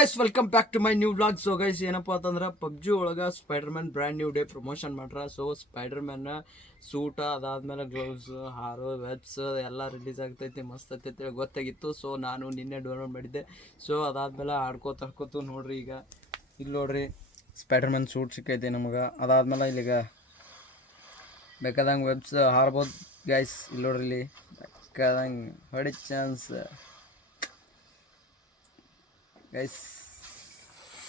Guys welcome back to my new vlog. So guys ಏನಪ್ಪ ಅಂತಂದ್ರೆ PUBG ಒಳಗೆ spider man brand new day promotion ಮಾಡ್ರ. So spider man suit ಅದಾದ್ಮೇಲೆ gloves ಹಾರೋ webs ಎಲ್ಲ release ಆಗ್ತೈತಿ, ಮಸ್ತ್ ಆಗ್ತೈತಿ ಗೊತ್ತಾಗಿತ್ತು. ಸೊ ನಾನು ನಿನ್ನೆ ಡೌನ್ಲೋಡ್ ಮಾಡಿದ್ದೆ. ಸೊ ಅದಾದ್ಮೇಲೆ ಆಡ್ಕೋತ ನೋಡ್ರಿ, ಈಗ ಇಲ್ಲಿ ನೋಡ್ರಿ ಸ್ಪೈಡರ್ ಮ್ಯಾನ್ ಸೂಟ್ ಸಿಕ್ಕೈತಿ ನಮಗೆ. ಅದಾದ್ಮೇಲೆ ಇಲ್ಲಿಗ ಬೇಕಾದಂಗೆ ವೆಬ್ಸ್ ಹಾರ್ಬೋದು ಗೈಸ್. ಇಲ್ಲಿ ನೋಡ್ರಿ, ಇಲ್ಲಿ ಬೇಕಾದಂಗೆ ಹೊಡಿ ಚಾನ್ಸ್ ಗೈಸ್.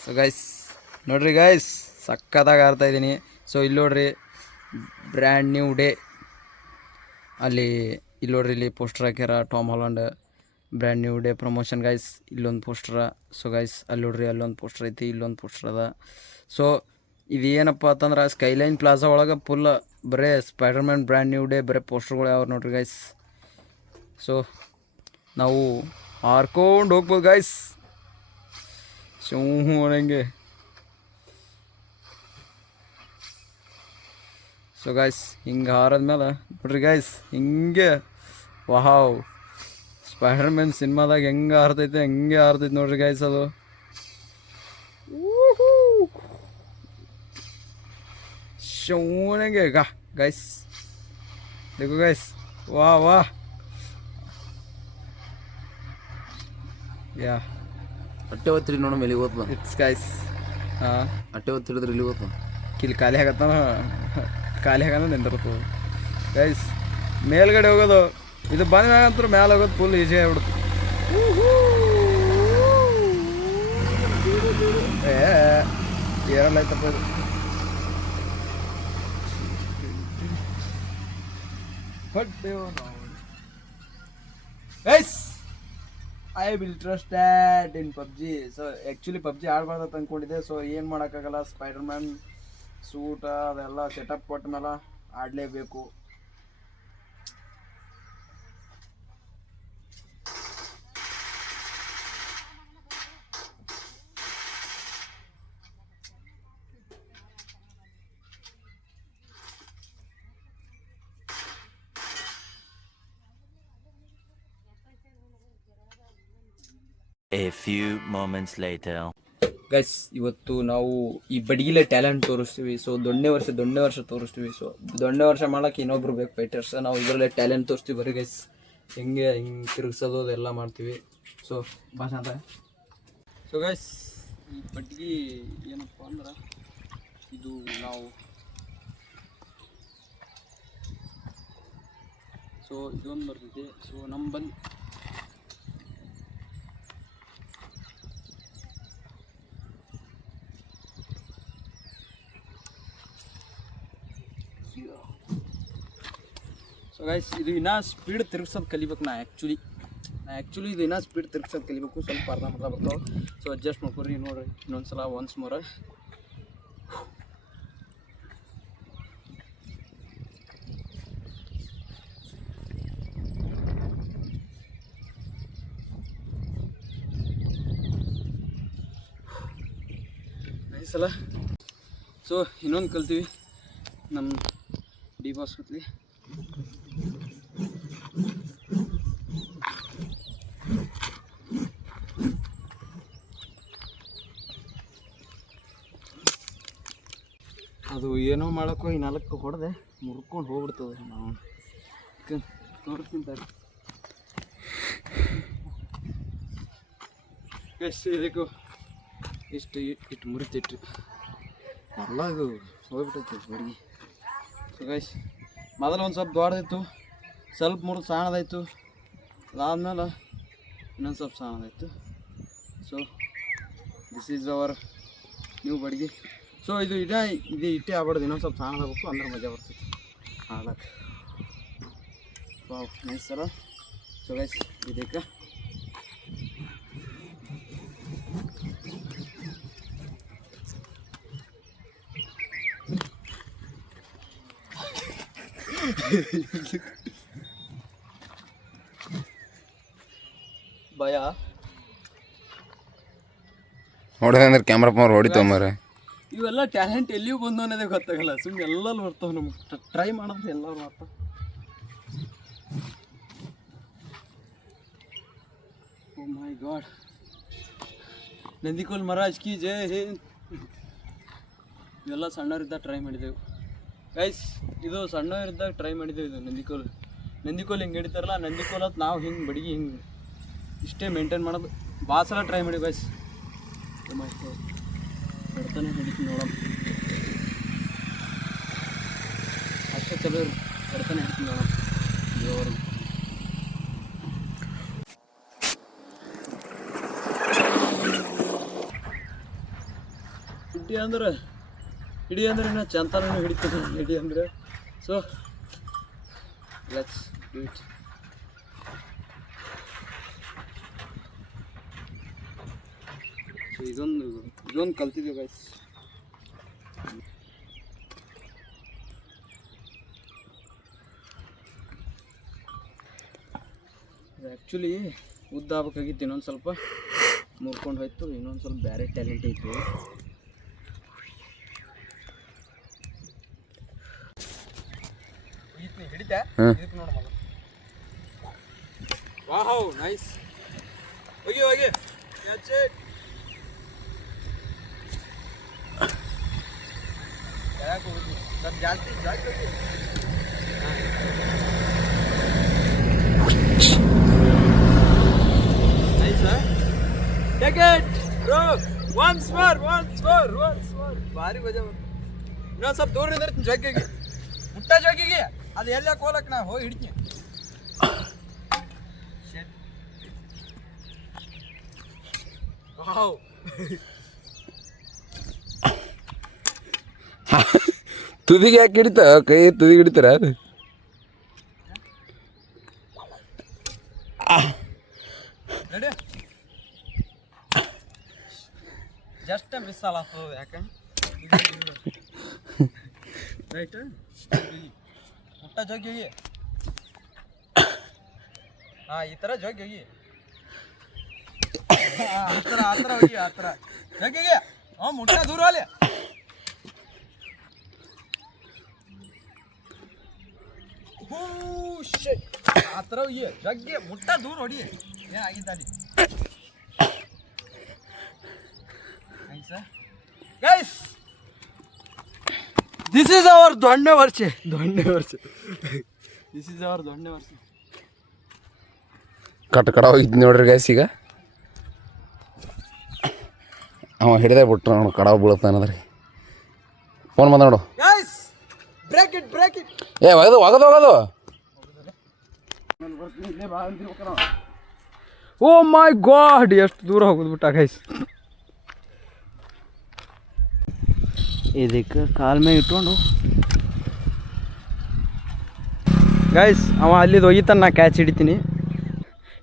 ಸೊ ಗೈಸ್ ನೋಡ್ರಿ ಗೈಸ್, ಸಕ್ಕತ್ತಾಗಿ ಆಡ್ತಾ ಇದ್ದೀನಿ. ಸೊ ಇಲ್ಲಿ ನೋಡ್ರಿ ಬ್ರ್ಯಾಂಡ್ ನ್ಯೂ ಡೇ, ಅಲ್ಲಿ ಇಲ್ಲಿ ನೋಡ್ರಿ, ಇಲ್ಲಿ ಪೋಸ್ಟರ್ ಹಾಕ್ಯಾರ Tom Holland brand new day promotion guys. ಇಲ್ಲೊಂದು ಪೋಸ್ಟರ. ಸೊ ಗೈಸ್ ಅಲ್ಲಿ ನೋಡ್ರಿ, ಅಲ್ಲೊಂದು ಪೋಸ್ಟರ್ ಐತಿ, ಇಲ್ಲೊಂದು ಪೋಸ್ಟರ್ ಅದ. ಸೊ ಇದು ಏನಪ್ಪ ಅಂತಂದ್ರೆ ಸ್ಕೈಲೈನ್ ಪ್ಲಾಜಾ ಒಳಗೆ ಫುಲ್ ಬರೇ spider man brand new day ಬರೀ ಪೋಸ್ಟರ್ಗಳು ಯಾವ ನೋಡ್ರಿ ಗೈಸ್. ಸೊ ನಾವು ಹಾರ್ಕೊಂಡು ಹೋಗ್ಬೋದು ಗೈಸ್, ಹ್ಞೂ ಅನ್ನಂಗೆ. ಸೊ ಗೈಸ್ ಹಿಂಗೆ ಹಾರದ್ಮೇಲೆ ನೋಡ್ರಿ ಗೈಸ್, ಹಿಂಗೆ ವಾವ್ ಸ್ಪೈಡರ್ ಮ್ಯಾನ್ ಸಿನಿಮಾದಾಗ ಹೆಂಗೆ ಹಾರ್ತೈತೆ ಹಂಗೆ ಹಾರ್ತೈತೆ ನೋಡ್ರಿ ಗೈಸ್. ಅದು ಶೂನಂಗೆ ಗೈಸ್, देखो ಗೈಸ್, ವಾಹ್ ವಾಹ್ ಯಾ ಅಟ್ಟೆ ಹೊತ್ತಿರಿ ನೋಡ ಮೇಲೆ ಓದ್ಲ ಇಟ್ಸ್ ಗೈಸ್. ಹಾಂ ಅಟ್ಟೆ ಹೊತ್ತಿಡಿದ್ರೆ ಇಲ್ಲಿ ಓದ್ಲ ಕಿಲ್ ಖಾಲಿ ಆಗತ್ತಾನ, ಖಾಲಿ ಆಗೋಣ ನಿಂದಿರ್ತದೆ ಗೈಸ್. ಮೇಲ್ಗಡೆ ಹೋಗೋದು ಇದು ಬಂದ ಮ್ಯಾಗಂತೂ ಮ್ಯಾಲೆ ಹೋಗೋದು ಫುಲ್ ಈಸಿ ಆಗಿಬಿಡುತ್ತೆ. ಏರಲ್ಲೈತಪ್ಪ ಇದು. Guys I am interested in PUBG. So actually PUBG ಆಡಬಾರ್ದು ಅಂದ್ಕೊಂಡಿದ್ದೆ. ಸೊ ಏನು ಮಾಡೋಕ್ಕಾಗಲ್ಲ, ಸ್ಪೈಡರ್ ಮ್ಯಾನ್ ಸೂಟ ಅದೆಲ್ಲ ಸೆಟಪ್ ಕೊಟ್ಟ ಮೇಲೆ ಆಡಲೇಬೇಕು. A few moments later. Guys ಇವತ್ತು ನಾವು ಈ ಬಡಗಿಲೆ ಟ್ಯಾಲೆಂಟ್ ತೋರಿಸ್ತೀವಿ. ಸೊ ದೊಣ್ಣೆ ವರ್ಷ ತೋರಿಸ್ತೀವಿ. ಸೊ ದೊಣ್ಣೆ ವರ್ಷ ಮಾಡೋಕೆ ಇನ್ನೊಬ್ರು ಬೇಕು ಫೈಟರ್ಸ್. ನಾವು ಇದರಲ್ಲೇ ಟ್ಯಾಲೆಂಟ್ ತೋರಿಸ್ತೀವಿ ಬರೀ ಗೈಸ್. ಹಿಂಗೆ ತಿರುಗಿಸೋದು ಅದೆಲ್ಲ ಮಾಡ್ತೀವಿ. ಸೊ ಭಾಷೆ ಅಂತ. ಸೊ ಗೈಸ್ ಈ ಬಡ್ಗಿ ಏನಪ್ಪ ಅಂದ್ರೆ ಇದು ನಾವು ಸೊ ಇದೊಂದು ಬರ್ತೈತಿ. ಸೊ ನಮ್ಮ ಬಂದು ಸೊ ಗೈಸ್ ಇದು ಇನ್ನೂ ಸ್ಪೀಡ್ ತಿರ್ಗ್ಸೋದು ಕಲಿಬೇಕು. ನಾ ಆ್ಯಕ್ಚುಲಿ ಇದು ಇನ್ನೂ ಸ್ಪೀಡ್ ತಿರ್ಗ್ಸೋದು ಕಲಿಬೇಕು. ಸ್ವಲ್ಪ ಅರ್ಧ ಬರ್ತಾವೆ. ಸೊ ಅಡ್ಜಸ್ಟ್ ಮಾಡ್ಕೊರಿ ನೋಡಿರಿ ಇನ್ನೊಂದು ಸಲ ಒನ್ಸ್ ಮೋರ. ನೈಸ್ ಅಲ್ಲ. ಸೊ ಇನ್ನೊಂದು ಕಲ್ತೀವಿ ನಮ್ಮ ಡಿ ಬಾಸ್ ಹೊತ್ಲಿ. ಅದು ಏನೋ ಮಾಡೋಕ್ಕೋ ಈ 4 ಹೊಡೆದೆ ಮುರ್ಕೊಂಡು ಹೋಗ್ಬಿಡ್ತದೆ. ನಾವು ನೋಡ್ತಿಂತಾರೆ ಎಷ್ಟು ಇದಕ್ಕೂ ಇಷ್ಟು ಮುರಿತಿಟ್ರಿ ಎಲ್ಲ ಇದು ಹೋಗ್ಬಿಟ್ಟೈತಿ ಬಡಿಗೆ. ಸೊ ಗೈಸ್ ಮೊದಲು ಒಂದು ಸ್ವಲ್ಪ ದೊಡ್ಡದಿತ್ತು, ಸ್ವಲ್ಪ ಮುರಿದು ಸಣ್ಣದಾಯಿತು, ಅದಾದ್ಮೇಲೆ ಇನ್ನೊಂದು ಸ್ವಲ್ಪ ಸಣ್ಣದಾಯಿತು. So this is our new budgie. So ಇದು ಇಟ್ಟೇ ಆಗ್ಬಾರ್ದು, ಇನ್ನೊಂದು ಸ್ವಲ್ಪ ಸಣ್ಣದಾಗಬೇಕು ಅಂದ್ರೆ ಮಜಾ ಬರ್ತೈತಿ ಹಾಳಕ್ಕೆ. Wow nice sir. So guys ಇದಕ್ಕೆ ಭಯ ನೋಡಿದೆ ಅಂದ್ರೆ ಕ್ಯಾಮ್ರಾ ಪವರ್ ಹೊಡಿತಾವ ಮಾರೆ. ಇವೆಲ್ಲ ಟ್ಯಾಲೆಂಟ್ ಎಲ್ಲಿಯೂ ಬಂದು ಅನ್ನೋದೇ ಗೊತ್ತಾಗಲ್ಲ. ಸುಮ್ಮನೆ ಎಲ್ಲರೂ ಬರ್ತಾವೆ, ನಮಗೆ ಟ್ರೈ ಮಾಡೋದು ಎಲ್ಲರೂ ಮಾಡ್ತಾವೆ. Oh my god. Nandikol Maharaj ಕಿ ಜೈ ಹಿಂದ್. ಇವೆಲ್ಲ ಸಣ್ಣವರಿದ್ದಾಗ ಟ್ರೈ ಮಾಡಿದೆವು ಗೈಸ್. ಇದು ಸಣ್ಣವರಿದ್ದಾಗ ಟ್ರೈ ಮಾಡಿದೆವು. ಇದು ನಂದಿಕೋಲ್ ಹಿಂಗೆ ಹಿಡಿತಾರಲ್ಲ, ನಂದಿಕೋಲ್ ಅಂತ ನಾವು ಹಿಂಗೆ ಬಡಿಗೆ ಹಿಂಗೆ ಇಷ್ಟೇ ಮೇಂಟೈನ್ ಮಾಡೋದು. ಭಾಳ ಸಲ ಟ್ರೈ ಮಾಡಿ ಗೈಸ್. ಬಡ್ತಾನೆ ಹಿಡಿತೀನಿ ನೋಡೋಣ. ಅಷ್ಟೇ ಚಲೋ ಇರು, ಬಡ್ತಾನೆ ಹಿಡಿತೀನಿ ನೋಡೋಣ. ದೇವರು ಹಿಡಿ ಅಂದ್ರೆ ಇನ್ನು ಚಂತನೂ ಹಿಡಿತೀನಿ ಹಿಡಿ ಅಂದ್ರೆ. So let's do it. So ಇದೊಂದು ಕಲ್ತಿದ್ದೀವಿ ಗೈಸ್. ಆ್ಯಕ್ಚುಲಿ ಉದ್ದ ಆಗ್ಬೇಕಾಗಿತ್ತು, ಇನ್ನೊಂದು ಸ್ವಲ್ಪ ಮುರ್ಕೊಂಡು ಹೋಯ್ತು. ಇನ್ನೊಂದು ಸ್ವಲ್ಪ ಬೇರೆ ಟ್ಯಾಲೆಂಟ್ ಐತಿ. ಹಿಡಿತಾ ಇದಕ್ಕೆ ನೋಡ ಮಗ. Wow nice. ಹೋಗಿ ಕ್ಯಾಚ್ ಇಟ್. ಯಾಕೆ ಹೋಗಿ ಸ್ವಲ್ಪ ಜಾಸ್ತಿ ಹೋಗಿ. Nice. Take it bro. Once more ಭಾರಿ ಮಜಾ ಬಂತು. ಇನ್ನೊಂದು ಸ್ವಲ್ಪ ದೂರ ನಿಂದಿರ್ತೀನಿ ಜಗ್ಗಿಗೆ, ಮುಟ್ಟ ಜಗ್ಗಿಗೆ. ಅದು ಎಲ್ಲ ಕೋಲಕ್ಕೆ ನಾ ಹೋಗಿ ಹಿಡ್ತೀನಿ. ತುದಿಗೆ ಯಾಕೆ ಹಿಡಿತಾವ? ಕೈ ತುದಿಗೆ ಹಿಡಿತಾರ? ನಡಿ. ಜಸ್ಟ್ ಮಿಸ್ ಆಗಲ್ಲ ಯಾಕೆ ರೈಟ್. ಮುಟ್ಟ ಜೋಗಿ ಹೋಗಿ. ಈ ಥರ ಜೋಗಿ ಹೋಗಿ. ಆ ಥರ ಹೋಗಿ. ಆ ಥರ ಜೋಗಿಗೆ ಮುಟ್ಟ ದೂರ ಅಲ್ಲಿ. ಆ ಥರ ಹೋಗಿ ಜಗ್ಗಿ ಮುಟ್ಟ ದೂರ ಹೊಡಿ. ಏನಾಗಿದ್ದಲ್ಲಿ ಗೈಸ್. ದಿಸ್ ಈಸ್ ಅವರ್ ದೊಣ್ಣೆ ವರ್ಷ. ದಿಸ್ ಈಸ್ ಅವರ್ ದೊಣ್ಣೆ ವರ್ಷ. ಕಡ ಹೋಗಿದ್ದು ನೋಡ್ರಿ ಗೈಸ್. ಈಗ ಅವ ಹಿಡಿದೇ ಬಿಟ್ರು ನೋಡು, ಕಡ ಬೀಳತ್ತಾನದ್ರಿ. ಫೋನ್ ಬಂದ ನೋಡು ಗೈಸ್. Break it. ಏ ಒಗದು. ಓ ಮೈ ಗಾಡ್, ಎಷ್ಟು ದೂರ ಹೋಗೋದು ಬಿಟ್ಟ ಗೈಸ್. ಇದಕ್ಕೆ ಕಾಲ್ ಮೇಲೆ ಇಟ್ಕೊಂಡು ಗೈಸ್ ಅವ ಅಲ್ಲಿದ್ದು ಹೋಗಿತಾನ, ನಾ ಕ್ಯಾಚ್ ಹಿಡಿತೀನಿ.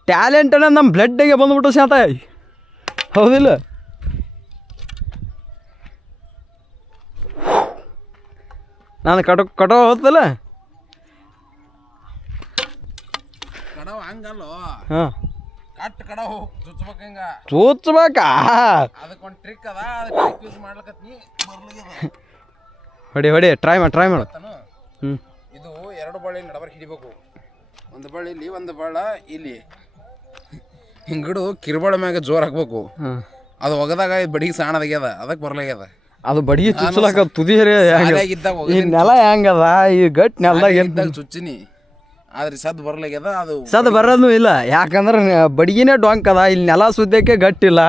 ಟ್ಯಾಲೆಂಟ್ ಅನ್ನೋದು ನಮ್ಮ ಬ್ಲಡ್ಡಿಗೆ ಬಂದ್ಬಿಟ್ಟು ಶಾತ, ಹೌದಿಲ್ಲ? ನಾನು ಕಟೋ ಹೋತಲ್ಲ. ಹಾಂ ಚೂಚ್ಬೇಕಾ? ಹೊಡಿ ಟ್ರೈ ಮಾಡು. ಇದು ಎರಡು ಬಳ್ಳಿ ನಡಬರ್ಕ್ ಹಿಡಿಬೇಕು. ಒಂದು ಬಳ್ಳಿ ಇಲ್ಲಿ, ಒಂದು ಬಳ್ಳ ಇಲ್ಲಿ. ಹಿಂಗಿಡು ಕಿರುಬಾಳ ಮ್ಯಾಗ ಜೋರ್ ಹಾಕ್ಬೇಕು. ಅದು ಒಗದಾಗ ಬಡಿಗೆ ಸಾಣದಾಗ್ಯದ, ಅದಕ್ಕೆ ಬರ್ಲಾಗ್ಯದ. ಅದು ಬಡಿಗೆ ಚುಚ್ಚಲಾಕ ತುದಿ ಈ ನೆಲ ಹೆಂಗದ, ಈ ಗಟ್ ನೆಲದಾಗ ಚುಚ್ಚಿನಿ, ಆದ್ರೆ ಸದ್ ಬರ್ಲಾಗ್ಯದ. ಅದು ಸದ್ ಬರೋದು ಇಲ್ಲ, ಯಾಕಂದ್ರೆ ಬಡಿಗೆನೇ ಡೊಂಕ್ ಅದ. ಇಲ್ಲಿ ನೆಲ ಸುದ್ದಕ್ಕೆ ಗಟ್ಟಿಲ್ಲ.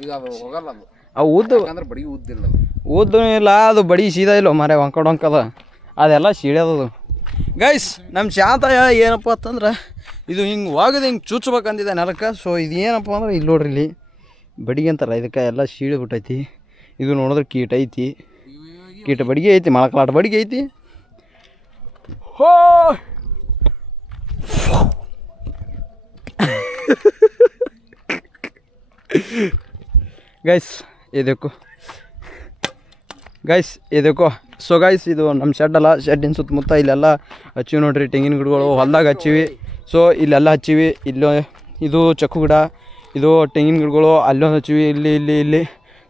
ಈಗ ಅದು ಹೋಗಲ್ಲ. ಅವು ಉದ್ದು ಅಂದ್ರೆ ಬಡಿಗೆ ಉದ್ದಿಲ್ಲ, ಉದ್ದು ಇಲ್ಲ. ಅದು ಬಡಿ ಸೀದಾ ಇಲ್ಲ ಮರೆ, ಡೊಂಕ್ ಅದ. ಅದೆಲ್ಲ ಸೀಳ್ಯದದು ಗೈಸ್. ನಮ್ಮ ಶಾಂತ ಏನಪ್ಪ ಅಂತಂದ್ರೆ ಇದು ಹಿಂಗೆ ಒಗದು ಹಿಂಗೆ ಚುಚ್ಬೇಕಂದಿದೆ ನೆಲಕ್ಕೆ. ಸೊ ಇದು ಏನಪ್ಪ ಅಂದ್ರೆ ಇಲ್ಲಿ ನೋಡ್ರಿ, ಇಲ್ಲಿ ಬಡಿಗೆ ಅಂತಾರ ಇದಕ್ಕೆ. ಎಲ್ಲ ಸೀಳಿ ಬಿಟ್ಟೈತಿ. ಇದು ನೋಡಿದ್ರೆ ಕೀಟ ಐತಿ, ಕೀಟ ಬಡಿಗೆ ಐತಿ, ಮೊಳಕಲಾಟ ಬಡಿಗೆ ಐತಿ. ಹೋ ಗೈಸ್ ಇದಕ್ಕೂ ಸೊ ಗೈಸ್ ಇದು ನಮ್ಮ ಶೆಡ್ ಅಲ್ಲ. ಶೆಡ್ಡಿನ ಸುತ್ತಮುತ್ತ ಇಲ್ಲೆಲ್ಲ ಹಚ್ಚಿವಿ ನೋಡ್ರಿ, ತೆಂಗಿನ ಗಿಡಗಳು ಹೊಲ್ದಾಗ ಹಚ್ಚಿವಿ. ಸೊ ಇಲ್ಲೆಲ್ಲ ಹಚ್ಚಿವಿ. ಇಲ್ಲೋ ಇದು ಚಕ್ಕು ಗಿಡ, ಇದು ತೆಂಗಿನ ಗಿಡಗಳು ಅಲ್ಲೊಂದು ಹಚ್ಚಿವಿ, ಇಲ್ಲಿ.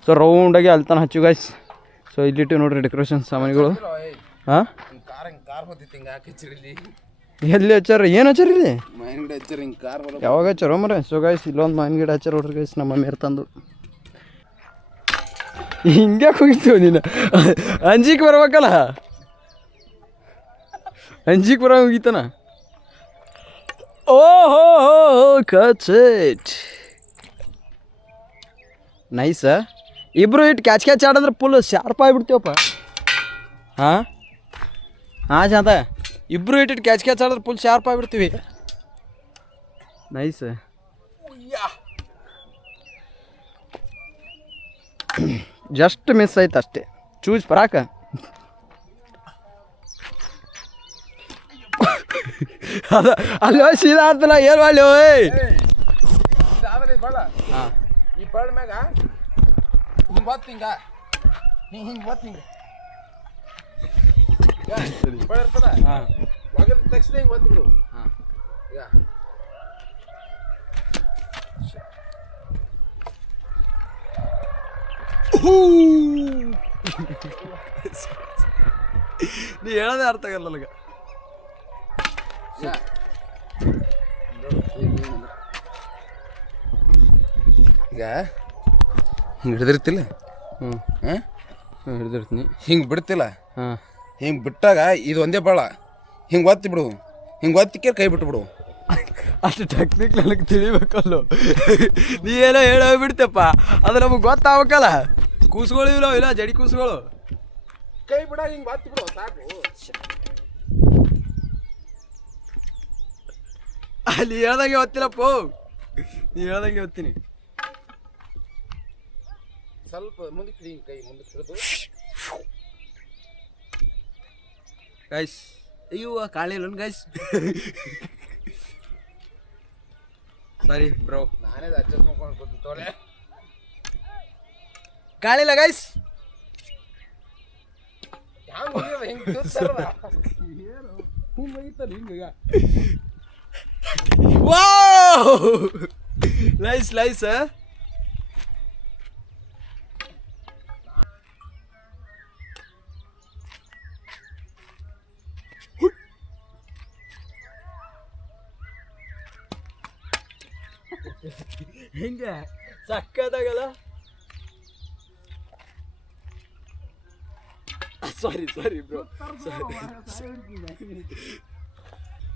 ಸೊ ರೌಂಡಾಗಿ ಅಲ್ಲಿ ತನಕ ಹಚ್ಚಿವಿ ಗೈಸ್. ಸೊ ಇಲ್ಲಿಟ್ಟು ನೋಡ್ರಿ ಡೆಕೋರೇಷನ್ ಸಾಮಾನುಗಳು. ಹಾಂ ಎಲ್ಲಿ ಹಚ್ಚಾರ? ಏನು ಹಚ್ಚಾರ ಇಲ್ಲಿ? ಮಾವಿನ ಗಿಡ ಹಚ್ಚಾರ, ಹಿಂಗೆ ಕಾರ್ ಯಾವಾಗ ಹಚ್ಚಾರೋ ಮರೆ? ಸೊ ಗೈಸ್ ಇಲ್ಲೊಂದು ಮಾವಿನ ಗಿಡ ಹಚ್ಚಾರ ನೋಡ್ರಿ ಗೈಸ್, ನಮ್ಮ ಮಮ್ಮಿ ತಂದು. ಹಿಂಗೆ ಹೋಗಿತ್ತು ನೀನು ಅಂಜಿಕೆ ಬರ್ಬೇಕಲ್ಲ ಅಂಜಿಕೆ ಬರೋ ಹೋಗಿತ್ತಾನ ಓಹೋ ಕಚ್ ನೈಸ ಇಬ್ರು ಇಟ್ಟು ಕ್ಯಾಚ್ ಆಡಿದ್ರೆ ಫುಲ್ ಶಾರ್ಪ್ ಆಗಿಬಿಡ್ತೀವಪ್ಪ ಹಾಂ ಶಾಂತ ಇಬ್ರು ಇಟ್ಟು ಕ್ಯಾಚ್ ಆಡಿದ್ರೆ ಫುಲ್ ಶಾರ್ಪ್ ಆಗಿಬಿಡ್ತೀವಿ ನೈಸ್ ಜಸ್ಟ್ ಮಿಸ್ ಆಯ್ತು ಅಷ್ಟೇ ಚೂಸ್ ಪರಾಕ ಅದ ಅಲ್ಲೋ ಸೀದಾ ಅಂತಲ್ಲ ಏನು ಮಾಡಿ ಓಯ್ ಇದಾದ್ರೆ ಬಳ್ಳ ಹಾಂ ಈ ಬಳ್ಳ ಮ್ಯಾಗ ಹಿಂಗೆ ಒತ್ತು ಹಿಂಗೆ ಒತ್ತು ಹಿಂಗೆ ಬಳ್ಳ ಇರ್ತದ ಹಾಂ ಒಗದ ತಕ್ಷಣ ಹಿಂಗೆ ಒತ್ತು ಬಿಡು ಹಾಂ ಈಗ ನೀ ಹೇಳೋದೇ ಅರ್ಥ ಆಗಲ್ಲ ನನಗೆ ಈಗ ಹಿಂಗೆ ಹಿಡಿದಿರ್ತಿಲ್ಲ ಹ್ಞೂ ಹಾಂ ಹಿಡಿದಿರ್ತೀನಿ ಹಿಂಗೆ ಬಿಡ್ತಿಲ್ಲ ಹಾಂ ಹಿಂಗೆ ಬಿಟ್ಟಾಗ ಇದು ಒಂದೇ ಬಾಳ ಹಿಂಗೆ ಒತ್ತಿ ಬಿಡು ಹಿಂಗೆ ಒತ್ತಿಕ್ಕೆ ಕೈ ಬಿಟ್ಟು ಬಿಡು ಅಷ್ಟು ಟೆಕ್ನಿಕ್ ನನಗೆ ತಿಳಿಬೇಕಲ್ಲೋ ನೀ ಏನೋ ಹೇಳೋಗ್ಬಿಡ್ತಪ್ಪ ಅದು ನಮಗೆ ಗೊತ್ತಾಗಬೇಕಲ್ಲ ಕೂಸ್ಗಳು ಇಲ್ಲ ಜಡಿ ಕೂಸುಗಳು ಕೈ ಬಿಡಾಗ ಹಿಂಗೆ ಒತ್ತಿ ಬಿಡು ಸಾಕು ಅಲ್ಲಿ ಹೇಳ್ದಂಗೆ ಓದ್ತಿಲ್ಲಪ್ಪ ನೀ ಹೇಳ್ದಂಗೆ ಓದ್ತೀನಿ ಸ್ವಲ್ಪ ಮುಂದಕ್ಕೆ ಹಿಡಿ ಕೈ ಮುಂದಕ್ಕೆ ಹಿಡಿದು ಗೈಸ್ ಅಯ್ಯೋ ಕಾಣಿಲ್ಲ ಗೈಸ್ ಸಾರಿ ಬ್ರೋ ನಾನೇ ಅಡ್ಜಸ್ಟ್ ಮಾಡ್ಕೊಂಡು ಕೂತ್ಕೊಳ್ಳೆ ಕಾಣಿಲ್ಲ ಗೈಸ್ ಹಿಂಗೆ ತಿರ್ಸಾರಲ್ಲ ವಾವ್ ಲೈಸ್ ಹೆಂಗೆ ಸಕ್ಕತ್ತಾಗಲ್ಲ ಸಾರಿ ಬ್ರೋ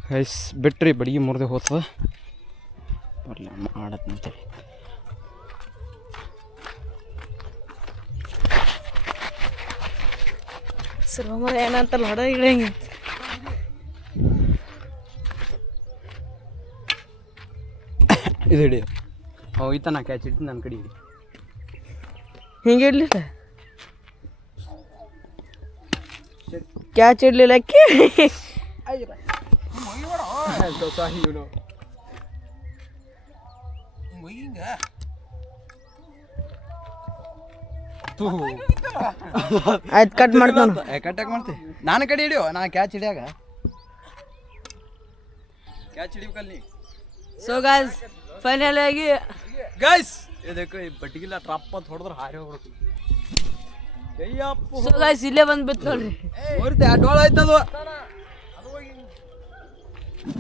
ಗೈಸ್ ಬಿಟ್ರಿ ಬಡಿಗೆ ಮುರಿದೆ ಹೋಗ್ತದ ಬರಲಿ ಮಾಡತ್ತಂತೇಳಿ ಸರ್ವಮರ ಏನಂತಲ್ಲ ಹೊಡ ಇಳಂಗೆ ಇದು ಹಿಡಿ ಹೋಯ್ತ ನಾ ಕ್ಯಾಚ್ ಇಡ್ತೀನಿ ನನ್ನ ಕಡೆ ಹಿಡಿ ಹಿಂಗೆ ಇಡ್ಲಿಲ್ಲ ಕ್ಯಾಚ್ ಇಡ್ಲಿಲ್ಲ ಅಕ್ಕಿ ಹಿಂಗೆ ಆಯ್ತು ಕಟ್ ಮಾಡ್ತಾನ ಕಟ್ಟಾಕ್ ಮಾಡ್ತಿ ನಾನು ಕಡೆ ಹಿಡಿಯೋ ನಾ ಕ್ಯಾಚ್ ಹಿಡಿಯಾಗ ಕ್ಯಾಚ್ ಹಿಡಿಬೇಕಲ್ಲ ನೀ ಸೊ ಗಾಯ್ಸ್ ಫೈನಲ್ ಆಗಿ ಗೈಸ್ ಇದಕ್ಕೆ ಬಟ್ಟಿಗಿಲ್ಲ ಟ್ರಪ್ ಅಂತ ಹೊಡೆದ್ರೆ ಹಾರಿ ಹೋಗ್ಬಿಡ್ತು ಅಯ್ಯಪ್ಪ ಸೊ ಗಾಯ್ಸ್ ಇಲ್ಲೇ ಬಂದ್ಬಿಟ್ಟು ನೋಡ್ರಿ ಹೊರ್ತೆ ಅಡ್ವಾಳ ಆಯ್ತದು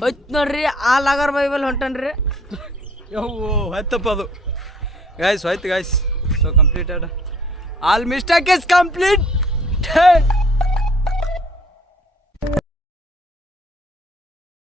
ಹೋಯ್ತು ನೋಡ್ರಿ ಆ ಲಾಗರ್ ಬೈಬಲ್ ಹೊಂಟನ್ರಿ ಯವ್ವು ಆಯ್ತಪ್ಪ ಅದು ಗೈಸ್ ಹೋಯ್ತು guys so completed all mistake is complete